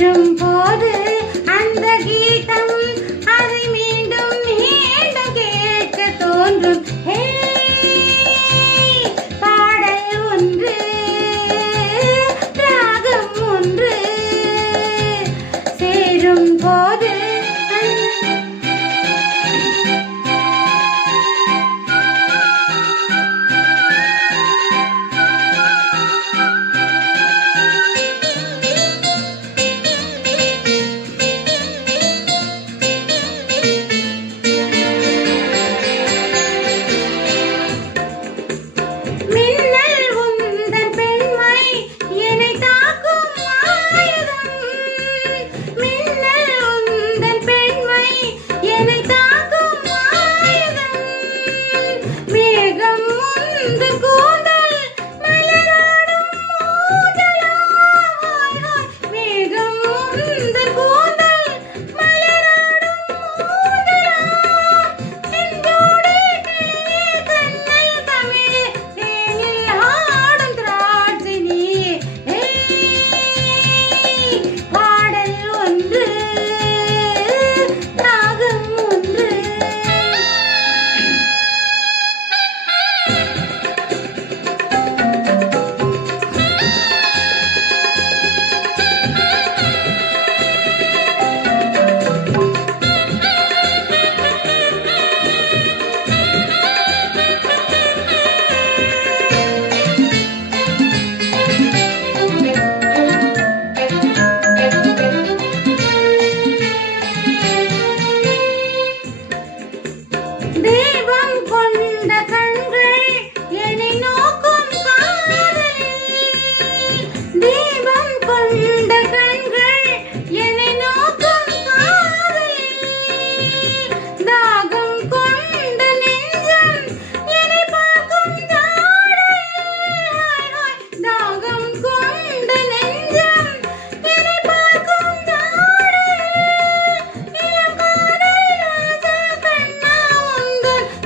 சேரும் போது அந்த கீதம் அதை மீண்டும் மீண்டும் கேட்க தோன்றும். பாடல் ஒன்று, ராகம் ஒன்று சேரும் போது தெய்வம் கொண்ட கண்கள் என்னை நோக்கும் காதலில், தெய்வம் கொண்ட கண்கள் என்னை நோக்கும் காதலில், தாகம் கொண்ட நெஞ்சம் என்னை பார்க்கும் ஜாடையில், தாகம் கொண்ட நெஞ்சம் என்னை பார்க்கும் ஜாடையில், இளம் காதல் ராஜா கண்ணா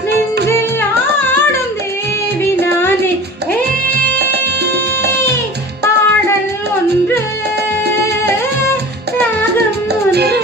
நெஞ்சில் ஆடும் தேவி நானே. பாடல் ஒன்று, ராகம் ஒன்று.